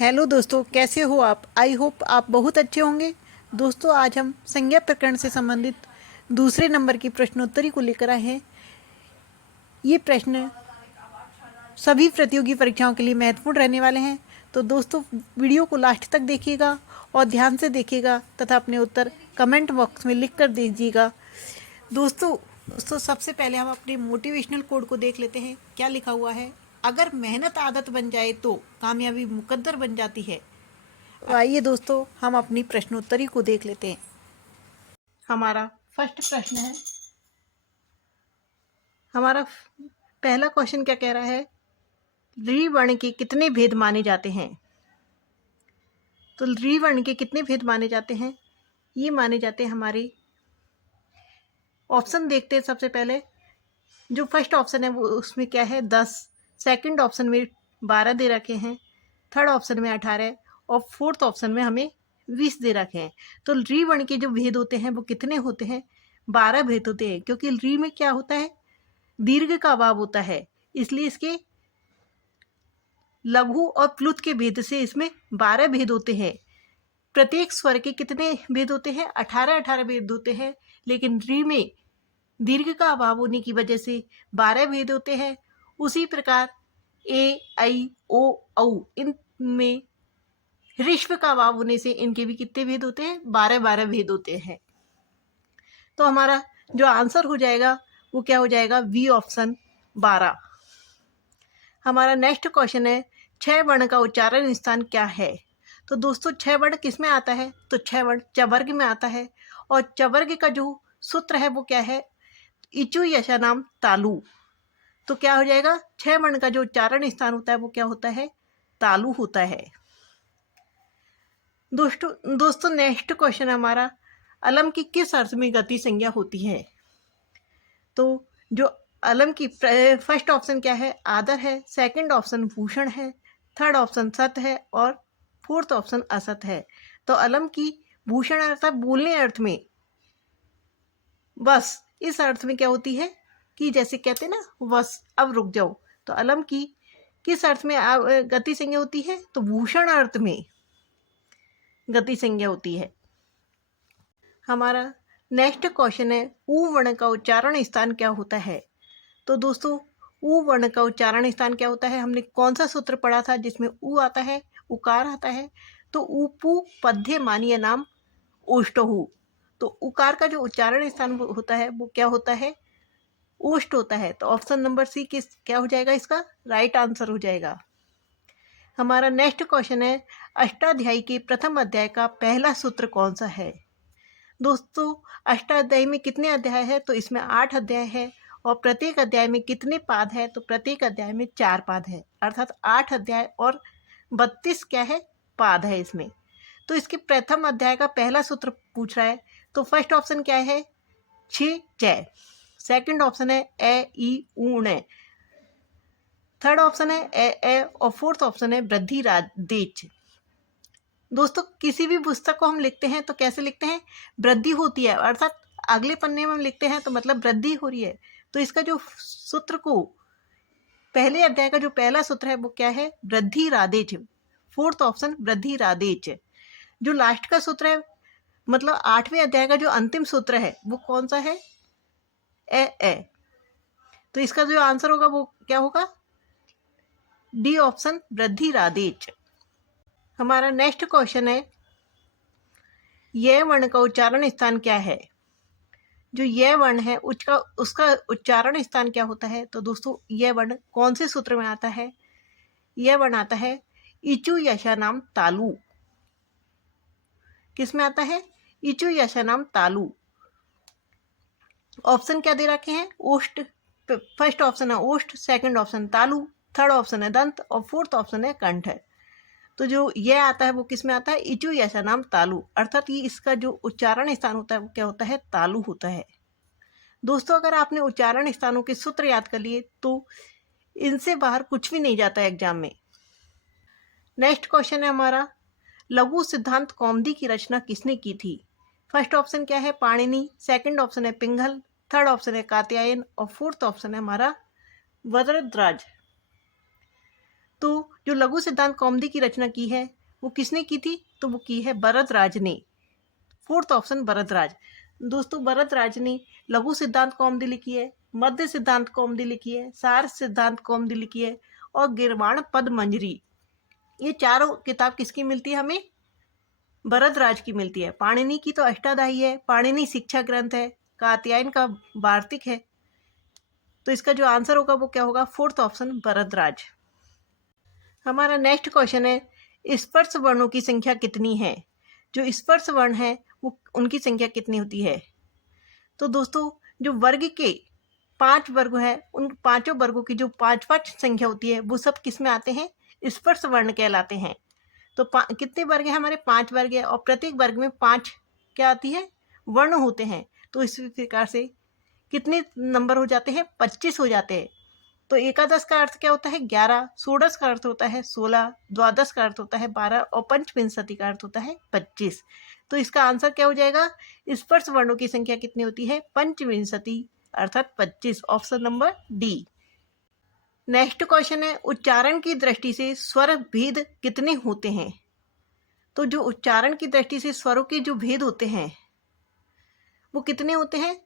Hello दोस्तों, कैसे हो आप? आई होप आप बहुत अच्छे होंगे। दोस्तों, आज हम संज्ञा प्रकरण से संबंधित दूसरे नंबर की प्रश्नोत्तरी को लेकर आए हैं। ये प्रश्न सभी प्रतियोगी परीक्षाओं के लिए महत्वपूर्ण रहने वाले हैं। तो दोस्तों, वीडियो को लास्ट तक देखिएगा और ध्यान से देखिएगा तथा अपने उत्तर कमेंट बॉक्स में लिख कर दीजिएगा। दोस्तों सबसे पहले हम अपने मोटिवेशनल कोड को देख लेते हैं। क्या लिखा हुआ है? अगर मेहनत आदत बन जाए तो कामयाबी मुकद्दर बन जाती है। तो आइए दोस्तों, हम अपनी प्रश्नोत्तरी को देख लेते हैं। हमारा फर्स्ट प्रश्न है। हमारा पहला क्वेश्चन क्या कह रहा है? री वर्ण के कितने भेद माने जाते हैं? तो री वर्ण के कितने भेद माने जाते हैं? ये माने जाते हैं हमारे ऑप्शन देखते हैं। सबसे पहले जो फर्स्ट ऑप्शन है वो उसमें क्या है? 10। सेकंड ऑप्शन में 12 दे रखे हैं। थर्ड ऑप्शन में 18 और फोर्थ ऑप्शन में हमें 20 दे रखे हैं। तो री वर्ण के जो भेद होते हैं वो कितने होते हैं? 12 भेद होते हैं, क्योंकि री में क्या होता है? दीर्घ का अभाव होता है, इसलिए इसके लघु और प्लुत के भेद से इसमें 12 भेद होते हैं। प्रत्येक स्वर के कितने भेद होते हैं? 18 भेद होते हैं, लेकिन री में दीर्घ का अभाव होने की वजह से 12 भेद होते हैं। उसी प्रकार ए, आई, ओ, औ इनमें ऋश्व का अभाव होने से इनके भी कितने भेद होते हैं? 12 भेद होते हैं। तो हमारा जो आंसर हो जाएगा वो क्या हो जाएगा? B option 12। हमारा नेक्स्ट क्वेश्चन है, 6 वर्ण का उच्चारण स्थान क्या है? तो दोस्तों, 6 वर्ण किस में आता है? तो 6 वर्ण चवर्ग में आता है, और चवर्ग का जो सूत्र है वो क्या है? इचु यशा नाम तालु। तो क्या हो जाएगा? 6 वर्ण का जो उच्चारण स्थान होता है वो क्या होता है? तालु होता है। दोस्तों नेक्स्ट क्वेश्चन हमारा, अलम की किस अर्थ में गति संज्ञा होती है? तो जो अलम की फर्स्ट ऑप्शन क्या है? आदर है। सेकंड ऑप्शन भूषण है। थर्ड ऑप्शन सत है और फोर्थ ऑप्शन असत है। तो अलम की भूषण अर्थात बोलने अर्थ में, बस इस अर्थ में क्या होती है कि जैसे कहते हैं ना, बस अब रुक जाओ। तो अलम की किस अर्थ में गति संज्ञा होती है? तो भूषण अर्थ में गति संज्ञा होती है। हमारा नेक्स्ट क्वेश्चन है, ऊ वर्ण का उच्चारण स्थान क्या होता है? तो दोस्तों, ऊ वर्ण का उच्चारण स्थान क्या होता है? हमने कौन सा सूत्र पढ़ा था जिसमें ऊ आता है, उकार आता है? तो ऊपू पद्य मानीय नाम ओष्टहु। तो उकार का जो उच्चारण स्थान होता है वो क्या होता है? ओष्ट होता है। तो ऑप्शन नंबर सी किस क्या हो जाएगा? इसका राइट आंसर हो जाएगा। हमारा नेक्स्ट क्वेश्चन है, अष्टाध्यायी के प्रथम अध्याय का पहला सूत्र कौन सा है? दोस्तों, अष्टाध्यायी में कितने अध्याय है? तो इसमें 8 अध्याय है। और प्रत्येक अध्याय में कितने पाद है? तो प्रत्येक अध्याय में 4 पाद है, अर्थात 8 अध्याय और 32 क्या है? पाद है इसमें। तो इसके प्रथम अध्याय का पहला सूत्र पूछ रहा है। तो फर्स्ट ऑप्शन क्या है? छ जय। सेकंड ऑप्शन है ए ई ऊण। थर्ड ऑप्शन है ए और फोर्थ ऑप्शन है वृद्धि देच। दोस्तों, किसी भी पुस्तक को हम लिखते हैं तो कैसे लिखते हैं? वृद्धि होती है, अर्थात अगले पन्ने में हम लिखते हैं तो मतलब वृद्धि हो रही है। तो इसका जो सूत्र को, पहले अध्याय का जो पहला सूत्र है वो क्या है? वृद्धि रादेच। फोर्थ ऑप्शन वृद्धि रादेच। जो लास्ट का सूत्र है, मतलब 8वें अध्याय का जो अंतिम सूत्र है वो कौन सा है? ए। तो इसका जो आंसर होगा वो क्या होगा? डी ऑप्शन वृद्धि रादेच। हमारा नेक्स्ट क्वेश्चन है, यह वर्ण का उच्चारण स्थान क्या है? जो यह वर्ण है उसका उच्चारण स्थान क्या होता है? तो दोस्तों, यह वर्ण कौन से सूत्र में आता है? यह वर्ण आता है इचु यशा नाम तालु। किस में आता है? इचु यशा नाम तालु। ऑप्शन क्या दे रखे हैं? ओष्ट। फर्स्ट ऑप्शन है ओष्ट, सेकंड ऑप्शन तालु, थर्ड ऑप्शन है दंत और फोर्थ ऑप्शन है कंठ। तो जो यह आता है वो किस में आता है? इचु यशा नाम तालु, अर्थात ये इसका जो उच्चारण स्थान होता है वो क्या होता है? तालु होता है। दोस्तों, अगर आपने उच्चारण स्थानों के सूत्र याद कर लिए तो इनसे बाहर कुछ भी नहीं जाता है एग्जाम में। नेक्स्ट क्वेश्चन है हमारा, लघु सिद्धांत कौमुदी की रचना किसने की थी? फर्स्ट ऑप्शन क्या है? पाणिनि। सेकंड ऑप्शन है पिंगल। थर्ड ऑप्शन है कात्यायन और फोर्थ ऑप्शन है हमारा वरदराज। तो जो लघु सिद्धांत कौमुदी की रचना की है वो किसने की थी? तो वो की है भरद्वाज ने। Fourth option Bharadwaj. दोस्तों भरद्वाज ने लघु सिद्धांत कौमुदी लिखी है, मध्य सिद्धांत कौमुदी लिखी है, सार सिद्धांत कौमुदी लिखी है और गिरवाण पद मंजरी। ये चारों किताब किसकी मिलती है हमें? भरद्वाज की मिलती है। पाणिनि की तो अष्टाध्यायी है, पाणिनि शिक्षा ग्रंथ है, कात्यायन का वार्तिक है। तो इसका जो आंसर होगा वो क्या होगा? Fourth option Bharadwaj. हमारा नेक्स्ट क्वेश्चन है, स्पर्श वर्णों की संख्या कितनी है? जो स्पर्श वर्ण है वो उनकी संख्या कितनी होती है? तो दोस्तों जो वर्ग के 5 वर्ग है, उन पांचों वर्गों की जो 5-5 संख्या होती है वो सब किस में आते हैं? स्पर्श वर्ण कहलाते हैं। तो कितने वर्ग हैं हमारे? 5 वर्ग है और प्रत्येक वर्ग में 5 क्या आती है? वर्ण होते हैं। तो इस प्रकार से कितने नंबर हो जाते हैं? 25 हो जाते हैं। तो एकादश का अर्थ क्या होता है? 11, षोडश का अर्थ होता है 16, द्वादश का अर्थ होता है 12 और पंचविंशति का अर्थ होता है 25। तो इसका आंसर क्या हो जाएगा? स्पर्श वर्णों की संख्या कितनी होती है? पंचविंशति अर्थात 25। Option number D. Next question है, उच्चारण की दृष्टि से स्वर भेद कितने होते हैं? तो जो उच्चारण की दृष्टि से स्वरों के जो भेद होते हैं वो कितने होते हैं?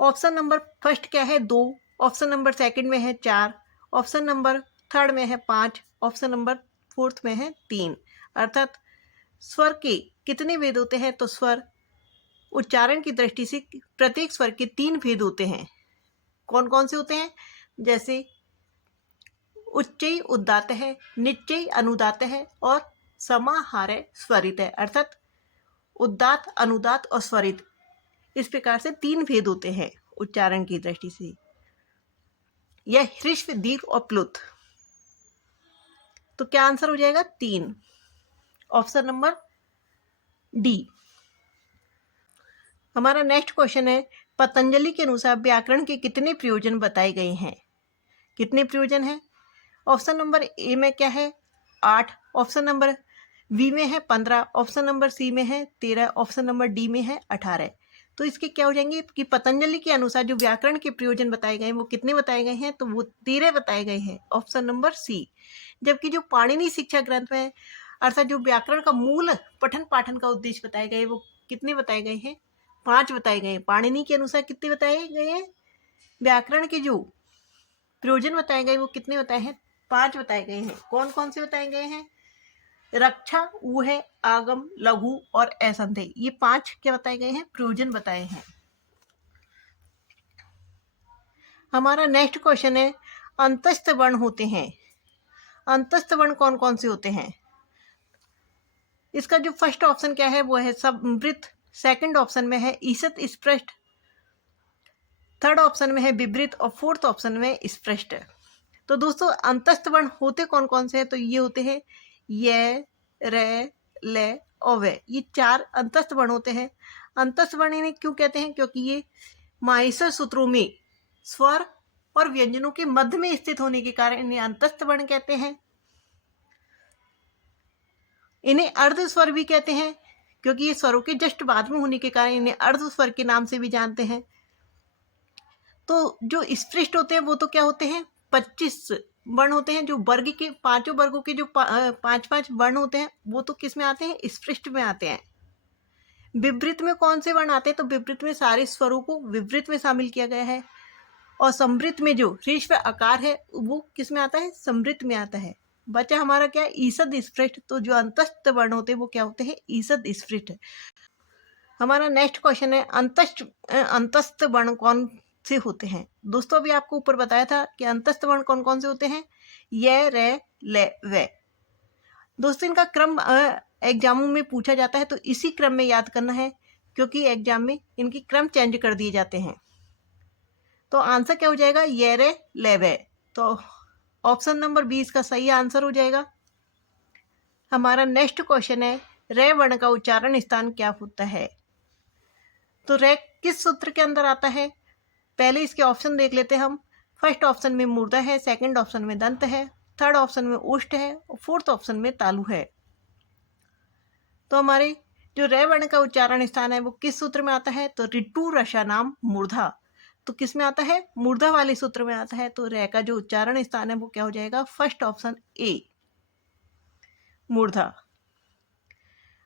ऑप्शन नंबर फर्स्ट क्या है? 2, ऑप्शन नंबर सेकंड में है 4, ऑप्शन नंबर थर्ड में है 5, ऑप्शन नंबर फोर्थ में है 3। अर्थात स्वर के कितने भेद होते हैं? तो स्वर उच्चारण की दृष्टि से प्रत्येक स्वर के 3 भेद होते हैं। कौन कौन से होते हैं? जैसे उच्चई उदात्त है, निच्चई अनुदात्त है और समाहार स्वरित है। अर्थात उदात्त, अनुदात्त और स्वरित, इस प्रकार से 3 भेद होते हैं उच्चारण की दृष्टि से। यह ह्रस्व, दीर्घ और प्लुत। तो क्या आंसर हो जाएगा? 3, ऑप्शन नंबर डी। हमारा नेक्स्ट क्वेश्चन है, पतंजलि के अनुसार व्याकरण के कितने प्रयोजन बताए गए हैं? कितने प्रयोजन हैं? ऑप्शन नंबर ए में क्या है? 8, ऑप्शन नंबर बी में है 15, ऑप्शन नंबर सी में है 13, ऑप्शन नंबर डी में है 18। तो इसके क्या हो जाएंगे कि पतंजलि के अनुसार जो व्याकरण के प्रयोजन बताए गए हैं वो कितने बताए गए हैं? तो वो 13 बताए गए हैं, ऑप्शन नंबर सी। जबकि जो पाणिनि शिक्षा ग्रंथ में अर्थात जो व्याकरण का मूल पठन पाठन का उद्देश्य बताए गए वो कितने बताए गए हैं? 5 बताए गए हैं। पाणिनि के अनुसार कितने बताए गए हैं? व्याकरण के जो प्रयोजन बताए गए वो कितने बताए हैं? 5 बताए गए हैं। कौन कौन से बताए गए हैं? रक्षा, ऊह, आगम, लघु और असंदेह, ये 5 क्या बताए गए हैं? प्रयोजन बताए हैं। हमारा नेक्स्ट क्वेश्चन है, अंतस्थ वर्ण होते हैं। अंतस्थ वर्ण कौन कौन से होते हैं? इसका जो फर्स्ट ऑप्शन क्या है वो है संवृत, सेकंड ऑप्शन में है ईसत स्पृष्ट, थर्ड ऑप्शन में है विवृत और फोर्थ ऑप्शन में स्पृष्ट। तो दोस्तों अंतस्थ वर्ण होते कौन कौन से हैं? तो ये होते हैं य, र, ल और व, ये 4 अंतस्थ वर्ण होते हैं। अंतस्थ वर्ण इन्हें क्यों कहते हैं? क्योंकि ये माहेश्वर सूत्रों में स्वर और व्यंजनों के मध्य में स्थित होने के कारण इन्हें अंतस्थ वर्ण कहते हैं। इन्हें अर्ध स्वर भी कहते हैं क्योंकि ये स्वरों के जस्ट बाद में होने के कारण इन्हें अर्ध स्वर के नाम से भी जानते हैं। तो जो स्पृष्ट होते हैं वो तो क्या होते हैं? 25 वर्ण होते हैं। जो वर्ग के 5 वर्गों के जो 5-5 वर्ण होते हैं वो तो किस में आते हैं? स्पृष्ट में आते हैं। विवृत में कौन से वर्ण आते हैं? तो विवृत में सारे स्वरों को विवृत में शामिल किया गया है। और समृत में जो ह्रस्व आकार है वो किस में आता है? समृत में आता है। बचा हमारा क्या? ईसद स्पृष्ट। तो जो अंतस्थ वर्ण होते हैं वो क्या होते हैं? ईसद स्पृष्ट। हमारा नेक्स्ट क्वेश्चन है, अंतस्थ वर्ण कौन से होते हैं? दोस्तों अभी आपको ऊपर बताया था कि अंतस्थ वर्ण कौन कौन से होते हैं? य, र, ल, व। दोस्तों इनका क्रम एग्जामों में पूछा जाता है तो इसी क्रम में याद करना है क्योंकि एग्जाम में इनकी क्रम चेंज कर दिए जाते हैं। तो आंसर क्या हो जाएगा? य, र, ल, व। तो ऑप्शन नंबर 20 का सही आंसर हो जाएगा। हमारा नेक्स्ट क्वेश्चन है, र वर्ण का उच्चारण स्थान क्या होता है? तो र किस सूत्र के अंदर आता है? पहले इसके ऑप्शन देख लेते हैं हम। फर्स्ट ऑप्शन में मूर्धा है, सेकंड ऑप्शन में दंत है, थर्ड ऑप्शन में ओष्ठ है और फोर्थ ऑप्शन में तालु है। तो हमारे जो र वर्ण का उच्चारण स्थान है वो किस सूत्र में आता है? तो ऋतु रसा नाम मूर्धा। तो किस में आता है? मूर्धा वाले सूत्र में आता है। तो रे का जो उच्चारण स्थान है वो क्या हो जाएगा? फर्स्ट ऑप्शन ए, मूर्धा।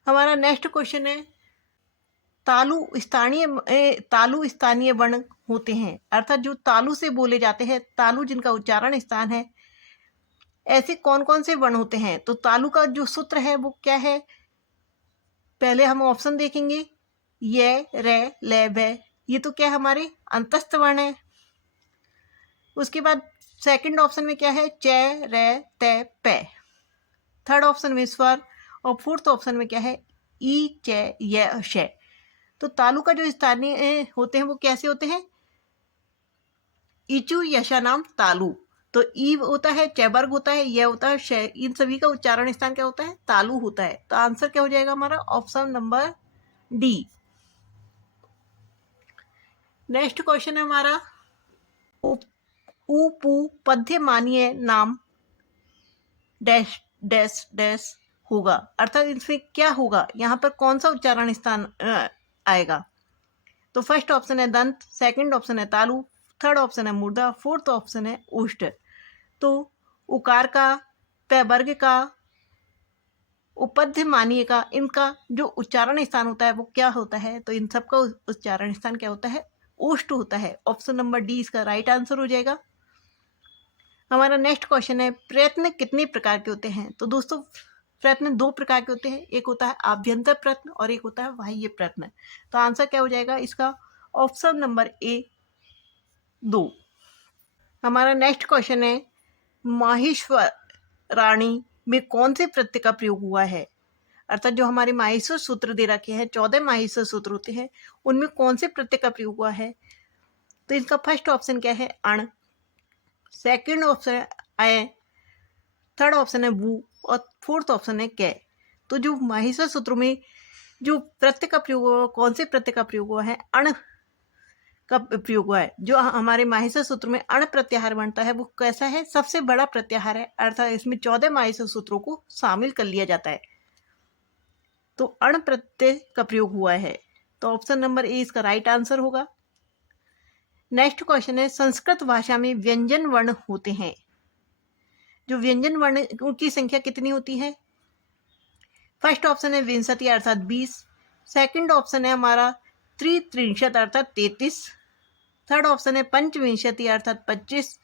हमारा नेक्स्ट क्वेश्चन है, तालु स्थानीय वर्ण होते हैं, अर्थात जो तालु से बोले जाते हैं, तालु जिनका उच्चारण स्थान है, ऐसे कौन कौन से वर्ण होते हैं? तो तालु का जो सूत्र है वो क्या है? पहले हम ऑप्शन देखेंगे, ये, रे, ले, वे, ये तो क्या हमारे अंतस्थ वर्ण है। उसके बाद सेकंड ऑप्शन में क्या है? चे, रे, ते, पे। थर्ड ऑप्शन में स्वर, और फोर्थ ऑप्शन में क्या है? ई, चे, ये, शे। तो तालु का जो स्थानीय होते हैं वो कैसे होते हैं? इचु, यशा नाम तालु। तो ई होता है, चैबर्ग होता है, यह होता है, शे। इन सभी का उच्चारण स्थान क्या होता है? तालु होता है। तो आंसर क्या हो जाएगा हमारा? Option number D. Next question है हमारा, उपु पद्य मानीय नाम डैश डैश डैश होगा, अर्थात इसमें क्या होगा? यहाँ पर कौन सा उच्चारण स्थान आएगा? तो फर्स्ट ऑप्शन है दंत, सेकंड ऑप्शन है तालु, थर्ड ऑप्शन है मूर्धा, फोर्थ ऑप्शन है उष्ट। तो उकार का, प वर्ग का, उपध्य मानीय का, इनका जो उच्चारण स्थान होता है वो क्या होता है? तो इन सबका उच्चारण स्थान क्या होता है? उष्ट होता है। ऑप्शन नंबर डी इसका राइट आंसर हो जाएगा। हमारा नेक्स्ट क्वेश्चन है, प्रयत्न कितने प्रकार के होते हैं? तो दोस्तों प्रयत्न दो प्रकार के होते हैं, एक होता है आभ्यंतर प्रयत्न और एक होता है बाह्य प्रयत्न। तो आंसर क्या हो जाएगा इसका? Option number A, 2। हमारा नेक्स्ट क्वेश्चन है, माहेश्वर रानी में कौन से प्रत्यय का प्रयोग हुआ है? अर्थात जो हमारे माहेश्वर सूत्र दे रखे हैं, 14 माहेश्वर सूत्र होते हैं, उनमें कौन से प्रत्यय का प्रयोग हुआ है? तो इसका फर्स्ट ऑप्शन क्या है? अण, सेकंड ऑप्शन है अय, थर्ड ऑप्शन है बू, और फोर्थ ऑप्शन है कै। तो जो माहेश्वर सूत्रों में जो प्रत्यय का प्रयोग हुआ, कौन से प्रत्यय का प्रयोग हुआ है? अण का प्रयोग हुआ है। जो हमारे माहेश्वर सूत्र में अण प्रत्याहार बनता है वो कैसा है? सबसे बड़ा प्रत्याहार है, अर्थात इसमें 14 माहेश्वर सूत्रों को शामिल कर लिया जाता है। तो अण प्रत्यय का प्रयोग हुआ है। तो ऑप्शन नंबर ए इसका राइट आंसर होगा। नेक्स्ट क्वेश्चन है, संस्कृत भाषा में व्यंजन वर्ण होते हैं, जो व्यंजन वर्ण की संख्या कितनी होती है? फर्स्ट ऑप्शन है 20 अर्थात 20, सेकंड ऑप्शन है हमारा 33 अर्थात 33, थर्ड ऑप्शन है 25 अर्थात 25,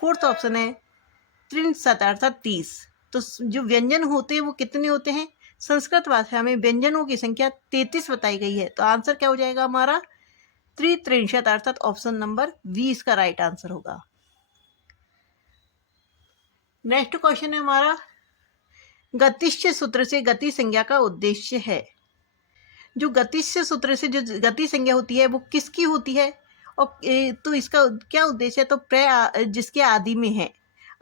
फोर्थ ऑप्शन है 63 अर्थात 30। तो जो व्यंजन होते हैं वो कितने होते हैं? संस्कृत भाषा में व्यंजनों की संख्या 33 बताई गई है। तो आंसर क्या हो जाएगा हमारा? 33 अर्थात ऑप्शन नंबर 20 का राइट आंसर होगा। नेक्स्ट क्वेश्चन है हमारा, गतिश्च सूत्र से गति संज्ञा का उद्देश्य है। जो गतिश्च सूत्र से जो गति संज्ञा होती है वो किसकी होती है? और तो इसका क्या उद्देश्य है? तो प्रय जिसके आदि में है,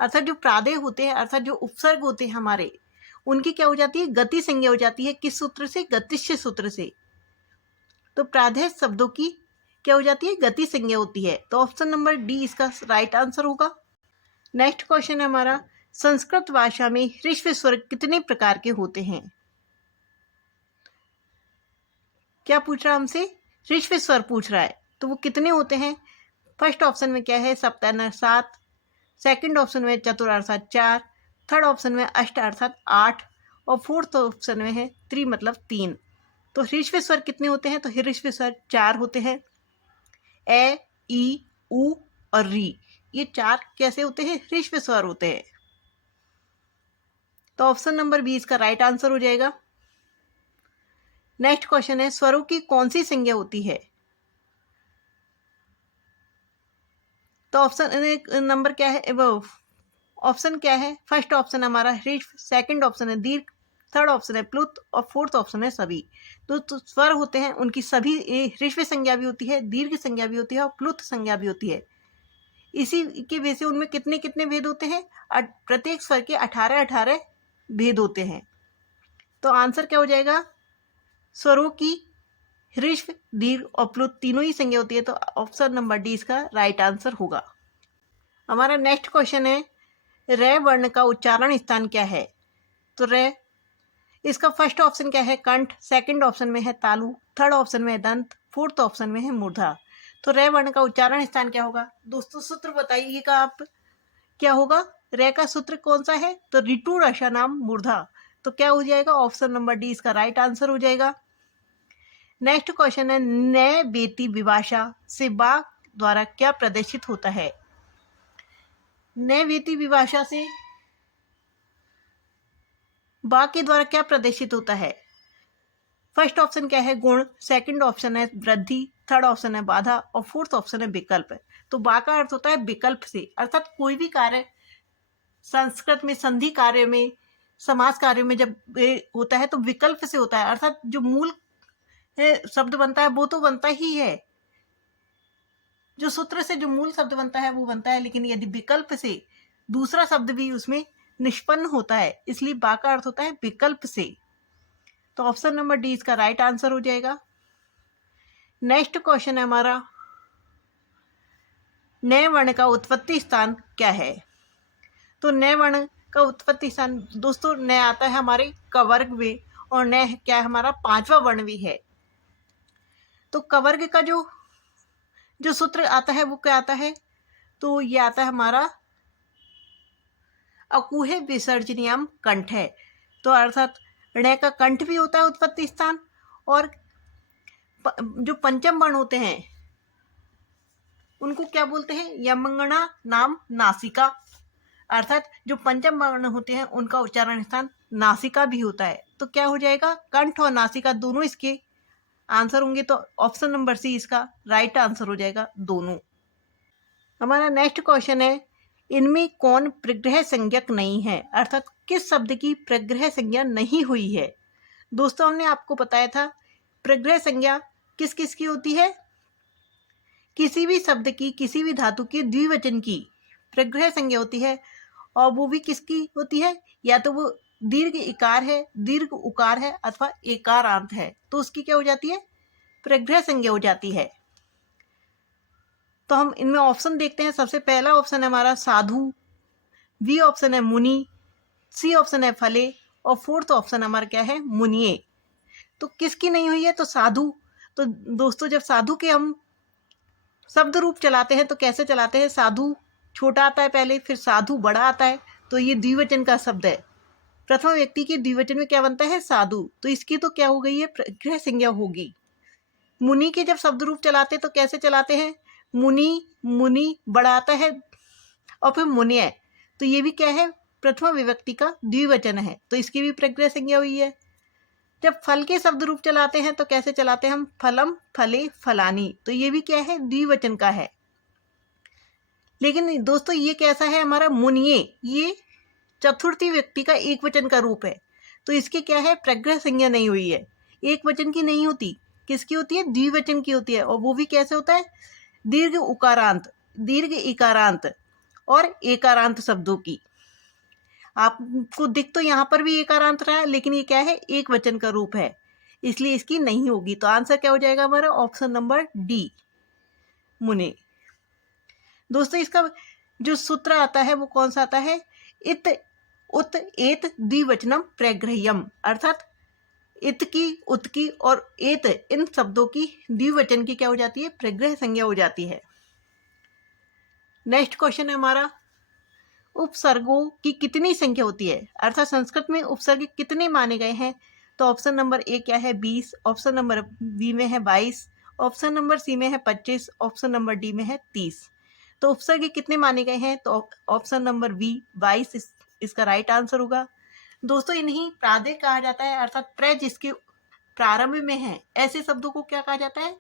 अर्थात जो प्रादेय होते हैं, अर्थात जो उपसर्ग होते हैं हमारे, उनकी क्या हो जाती है? गति संज्ञा हो जाती है। किस सूत्र से? गतिश्च सूत्र से। तो प्रादेय शब्दों की क्या हो जाती है? गति संज्ञा होती है। तो ऑप्शन नंबर डी इसका राइट आंसर होगा। नेक्स्ट क्वेश्चन है हमारा, संस्कृत भाषा में ह्रस्व स्वर कितने प्रकार के होते हैं? क्या पूछ रहा है हमसे? ह्रस्व स्वर पूछ रहा है। तो वो कितने होते हैं? फर्स्ट ऑप्शन में क्या है? सप्तन 7, सेकंड ऑप्शन में चतुर अर्थात 4, थर्ड ऑप्शन में अष्ट अर्थात 8, और फोर्थ ऑप्शन में है त्रि मतलब 3। तो ह्रस्व स्वर कितने होते हैं? तो ह्रस्व स्वर 4 होते हैं। ए, ई, उ और री, ये 4 कैसे होते हैं? ह्रस्व स्वर होते हैं। तो ऑप्शन नंबर 20 का राइट आंसर हो जाएगा। नेक्स्ट क्वेश्चन है, स्वरों की कौन सी संज्ञा होती है? तो ऑप्शन नंबर क्या है? वो ऑप्शन क्या है? फर्स्ट ऑप्शन हमारा ह्रस्व, सेकंड ऑप्शन है दीर्घ, थर्ड ऑप्शन है प्लुत और फोर्थ ऑप्शन है सभी। तो स्वर होते हैं उनकी सभी ह्रस्व संज्ञा भी होती है, दीर्घ संज्ञा भी होती है और प्लुत संज्ञा भी होती है। इसी की वजह से उनमें कितने कितने भेद होते हैं? प्रत्येक स्वर के 18 भेद होते हैं। तो आंसर क्या हो जाएगा? स्वरों की ह्रस्व, दीर्घ और प्लुत तीनों ही संज्ञा होती है। तो ऑप्शन नंबर डी इसका राइट आंसर होगा। हमारा नेक्स्ट क्वेश्चन है, रे वर्ण का उच्चारण स्थान क्या है? तो रे, इसका फर्स्ट ऑप्शन क्या है? कंठ, सेकंड ऑप्शन में है तालु, थर्ड ऑप्शन में है दंत, फोर्थ ऑप्शन में है मूर्धा। तो रे वर्ण का उच्चारण स्थान क्या होगा? दोस्तों सूत्र बताइएगा आप, क्या होगा? रे का सूत्र कौन सा है? तो ऋतु रसा नाम मूर्धा। तो क्या हो जाएगा? ऑप्शन नंबर डी इसका राइट आंसर हो जाएगा। नेक्स्ट क्वेश्चन है, नए बेटी विभाषा से बा द्वारा क्या प्रदर्शित होता है? नए बेटी विभाषा से बा के द्वारा क्या प्रदर्शित होता है? फर्स्ट ऑप्शन क्या है? गुण, सेकंड ऑप्शन है वृद्धि, थर्ड ऑप्शन है बाधा और फोर्थ ऑप्शन है विकल्प। तो बा का अर्थ होता है विकल्प से, अर्थात कोई भी कार्य संस्कृत में संधि कार्य में, समास कार्य में जब होता है तो विकल्प से होता है, अर्थात जो मूल शब्द बनता है वो तो बनता ही है, जो सूत्र से जो मूल शब्द बनता है वो बनता है, लेकिन यदि विकल्प से दूसरा शब्द भी उसमें निष्पन्न होता है, इसलिए बा का अर्थ होता है विकल्प से। तो ऑप्शन नंबर डी इसका राइट आंसर हो जाएगा। नेक्स्ट क्वेश्चन है हमारा, नए वर्ण का उत्पत्ति स्थान क्या है? तो नए वर्ण का उत्पत्ति स्थान दोस्तों नए आता है हमारे कवर्ग में, और नए क्या है? हमारा पांचवा वर्ण भी है। तो कवर्ग का जो सूत्र आता है वो क्या आता है? तो ये आता है हमारा अकुहे विसर्जनियम कंठ है। तो अर्थात ण का कंठ भी होता है उत्पत्ति स्थान, और जो पंचम वर्ण होते हैं उनको क्या बोलते हैं? यमंगना नाम नासिका, अर्थात जो पंचम वर्ण होते हैं उनका उच्चारण स्थान नासिका भी होता है। तो क्या हो जाएगा? कंठ और नासिका दोनों इसके आंसर होंगे। तो ऑप्शन नंबर सी इसका राइट आंसर हो जाएगा, दोनों। हमारा नेक्स्ट क्वेश्चन है, इनमें कौन प्रग्रह संज्ञक नहीं है? अर्थात किस शब्द की प्रग्रह संज्ञा नहीं हुई है? दोस्तों हमने आपको बताया था प्रग्रह संज्ञा किस किस की होती है? किसी भी शब्द की, किसी भी धातु की द्विवचन की प्रग्रह संज्ञा होती है, और वो भी किसकी होती है? या तो वो दीर्घ इकार है, दीर्घ उकार है, अथवा एकारांत है, तो उसकी क्या हो जाती है? प्रग्रह संज्ञा हो जाती है। तो हम इनमें ऑप्शन देखते हैं। सबसे पहला ऑप्शन है हमारा साधु, बी ऑप्शन है मुनि, सी ऑप्शन है फले, और फोर्थ ऑप्शन हमारा क्या है? मुनिये। तो किसकी नहीं हुई है? तो साधु। तो दोस्तों जब साधु के हम शब्द रूप चलाते हैं तो कैसे चलाते हैं? साधु छोटा आता है पहले, फिर साधु बड़ा आता है, तो ये द्विवचन का शब्द है। प्रथम व्यक्ति के द्विवचन में क्या बनता है? साधु। तो इसकी तो क्या हो गई है? प्रग्रह संज्ञा होगी। मुनि के जब शब्द रूप चलाते तो कैसे चलाते हैं? मुनि, मुनि बड़ा आता है, और फिर मुनिय। तो ये भी क्या है? प्रथम विभक्ति का द्विवचन है, तो इसकी भी प्रग्रह संज्ञा हुई है। जब फल के शब्द रूप चलाते हैं तो कैसे चलाते हैं हम? फलम, फले, फलानी। तो ये भी क्या है? द्विवचन का है। लेकिन दोस्तों ये कैसा है? हमारा मुनिये, ये चतुर्थी व्यक्ति का एक वचन का रूप है, तो इसकी क्या है? प्रग्रह संज्ञा नहीं हुई है। एक वचन की नहीं होती, किसकी होती है? द्विवचन की होती है, और वो भी कैसे होता है? दीर्घ उकारांत, दीर्घ इकारांत और एकारांत शब्दों की। आपको दिख तो यहाँ पर भी एकारांत रहा है, लेकिन ये क्या है? एक वचन का रूप है, इसलिए इसकी नहीं होगी। तो आंसर क्या हो जाएगा हमारा? ऑप्शन नंबर डी, मुने। दोस्तों इसका जो सूत्र आता है वो कौन सा आता है? इत, उत, एत द्विवचनम प्रग्रह्यम, अर्थात इत की, उत की और एत, इन शब्दों की द्विवचन की क्या हो जाती है? प्रग्रह संज्ञा हो जाती है। नेक्स्ट क्वेश्चन है हमारा, उपसर्गों की कितनी संख्या होती है? अर्थात संस्कृत में उपसर्ग कितने माने गए हैं? तो ऑप्शन नंबर ए क्या है? 20, ऑप्शन नंबर बी में है 22, ऑप्शन नंबर सी में है 25, ऑप्शन नंबर डी में है 30। तो उपसर्ग कितने माने गए हैं? तो ऑप्शन नंबर बी 22 इसका राइट आंसर होगा। दोस्तों इन्हीं प्रादेय कहा जाता है, अर्थात प्र जिसके प्रारंभ में है, ऐसे शब्दों को क्या कहा जाता है?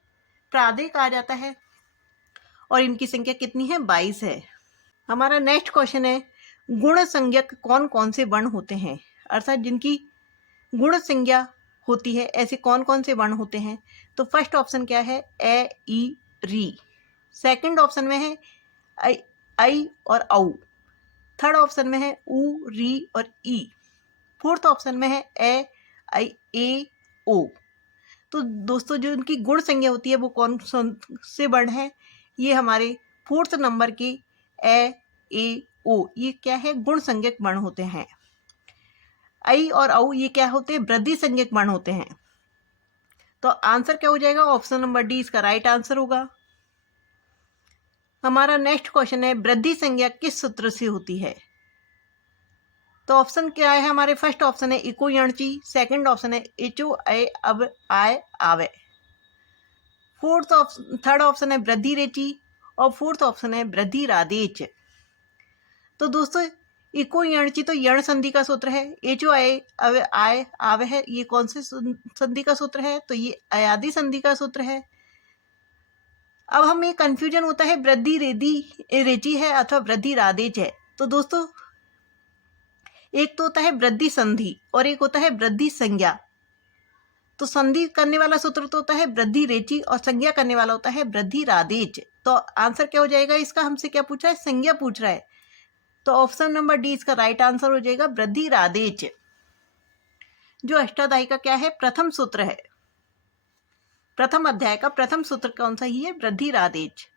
प्रादेय कहा जाता है, और इनकी संख्या कितनी है? 22 है। हमारा नेक्स्ट क्वेश्चन है, गुण संज्ञक कौन कौन से वर्ण होते हैं? अर्थात जिनकी गुण संज्ञा होती है, ऐसे कौन कौन से वर्ण होते हैं? तो फर्स्ट ऑप्शन क्या है? ए, ई, री। सेकंड ऑप्शन में है आई और औ। थर्ड ऑप्शन में है उ, री और ई। फोर्थ ऑप्शन में है ए, आई, ए, ओ। तो दोस्तों जो इनकी गुण संज्ञा होती है वो कौन से वर्ण है? ये हमारे फोर्थ नंबर के ए, ओ, ये क्या है? गुण संज्ञक वर्ण होते हैं। आई और औ ये क्या होते हैं? वृद्धि संज्ञक वर्ण होते हैं। तो आंसर क्या हो जाएगा? ऑप्शन नंबर डी इसका राइट आंसर होगा। हमारा नेक्स्ट क्वेश्चन है वृद्धि संज्ञा किस सूत्र से होती है। तो ऑप्शन क्या है हमारे, फर्स्ट ऑप्शन है इको यणची, सेकंड ऑप्शन है इचो ए अब आय आवे, थर्ड ऑप्शन है वृद्धि रेची और फोर्थ ऑप्शन है वृद्धि राधेच। तो दोस्तों इको यणची तो यण संधि का सूत्र है, एचो आय अब आय आवे है, ये कौन से संधि का सूत्र है, तो ये अयादि संधि का सूत्र है। अब हमें कंफ्यूजन होता है वृद्धि रेची है अथवा वृद्धि राधेच है। तो दोस्तों एक तो होता है वृद्धि संधि और एक होता है वृद्धि संज्ञा। तो संधि करने वाला सूत्र तो होता है वृद्धि रेची और संज्ञा करने वाला होता है वृद्धि राधेच। तो आंसर क्या हो जाएगा इसका, हमसे क्या पूछा है, संज्ञा पूछ रहा है, तो ऑप्शन नंबर डी इसका राइट आंसर हो जाएगा वृद्धि राधेच, जो अष्टाध्यायी का क्या है, प्रथम सूत्र है। प्रथम अध्याय का प्रथम सूत्र कौन सा ही है, वृद्धि राधेच।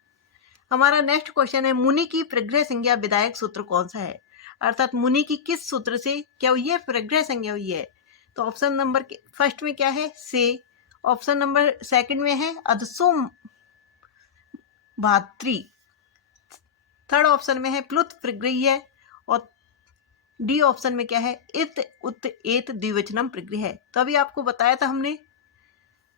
हमारा नेक्स्ट क्वेश्चन है मुनि की प्रग्रह संज्ञा विधायक सूत्र कौन सा है, अर्थात मुनि की किस सूत्र से क्या हुई है, प्रग्रह संज्ञा हुई है। तो ऑप्शन नंबर फर्स्ट में क्या है, से, ऑप्शन नंबर सेकंड में है अधसो भात्री, थर्ड ऑप्शन में है प्लुत प्रगृह्य और डी ऑप्शन में क्या है, इत उत एत द्विवचनम प्रगृह्य है। तो अभी आपको बताया था हमने,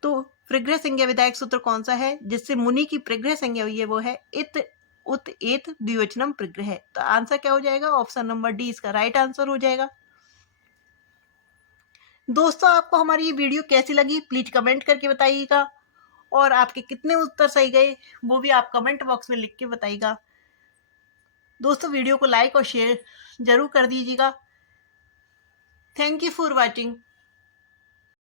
तो प्रग्रह संज्ञा विधायक सूत्र कौन सा है जिससे मुनि की प्रग्रह संज्ञा हुई है, वो है इत उत एत द्विवचनम प्रग्रह है। तो आंसर क्या हो जाएगा, ऑप्शन नंबर डी इसका राइट आंसर हो जाएगा। दोस्तों आपको हमारी ये वीडियो कैसी लगी प्लीज कमेंट करके बताइएगा, और आपके कितने उत्तर सही गए वो भी आप कमेंट बॉक्स में लिख के बताइएगा। दोस्तों वीडियो को लाइक और शेयर जरूर कर दीजिएगा। Thank you for watching.